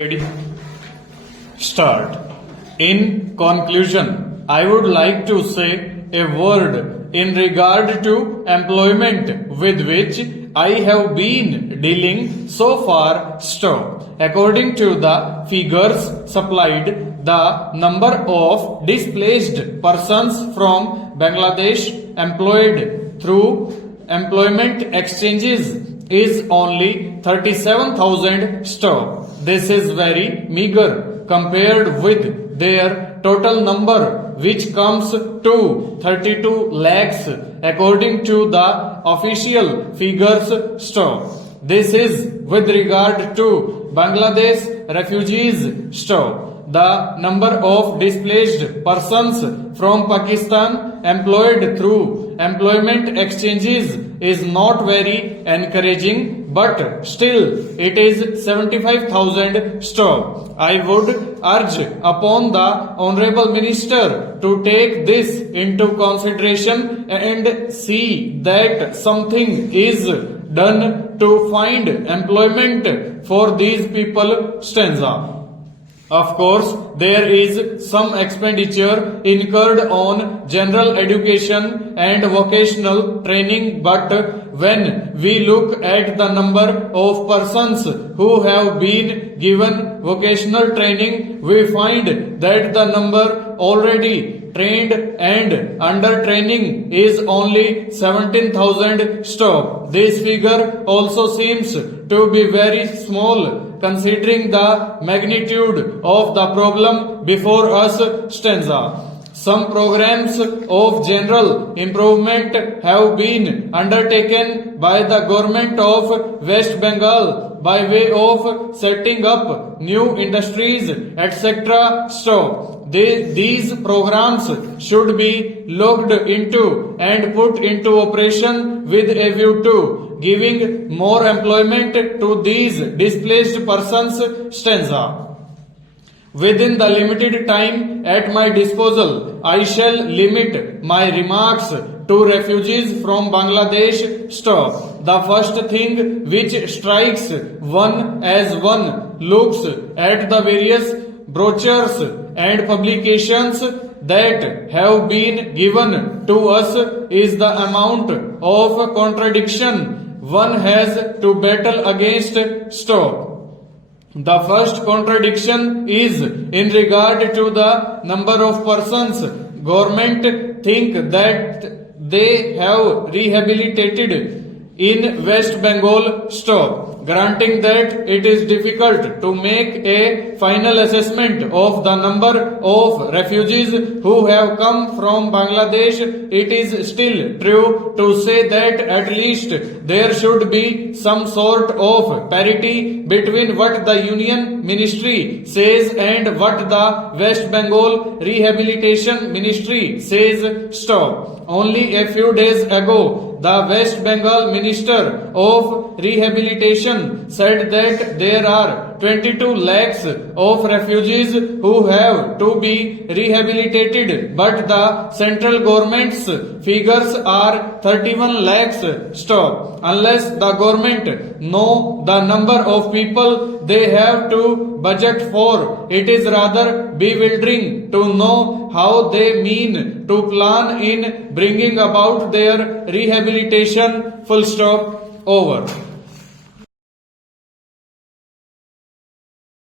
Ready? Start. In conclusion, I would like to say a word in regard to employment with which I have been dealing so far. Stop. According to the figures supplied, the number of displaced persons from Bangladesh employed through employment exchanges is only 37,000. Stop. This is very meager compared with their total number, which comes to 32 lakhs according to the official figures. Stop. This is with regard to Bangladesh refugees. Stop. The number of displaced persons from Pakistan employed through employment exchanges is not very encouraging, but still it is 75,000. Stop. I would urge upon the Honorable Minister to take this into consideration and see that something is done to find employment for these people. Stanza. Of course, there is some expenditure incurred on general education and vocational training, but when we look at the number of persons who have been given vocational training, we find that the number already trained and under training is only 17,000. Stop. This figure also seems to be very small considering the magnitude of the problem before us. Stanza. Some programs of general improvement have been undertaken by the government of West Bengal by way of setting up new industries, etc. Stop. These programs should be looked into and put into operation with a view to giving more employment to these displaced persons. Stanza. Within the limited time at my disposal, I shall limit my remarks to refugees from Bangladesh. Stop. The first thing which strikes one as one looks at the various brochures and publications that have been given to us is the amount of contradiction one has to battle against. Stop. The first contradiction is in regard to the number of persons government think that they have rehabilitated in West Bengal. Stop. Granting that it is difficult to make a final assessment of the number of refugees who have come from Bangladesh, it is still true to say that at least there should be some sort of parity between what the Union Ministry says and what the West Bengal Rehabilitation Ministry says. Stop. Only a few days ago, the West Bengal Minister of Rehabilitation said that there are 22 lakhs of refugees who have to be rehabilitated, but the central government's figures are 31 lakhs. Stop. Unless the government know the number of people they have to budget for, it is rather bewildering to know how they mean to plan in bringing about their rehabilitation. Full stop. Over.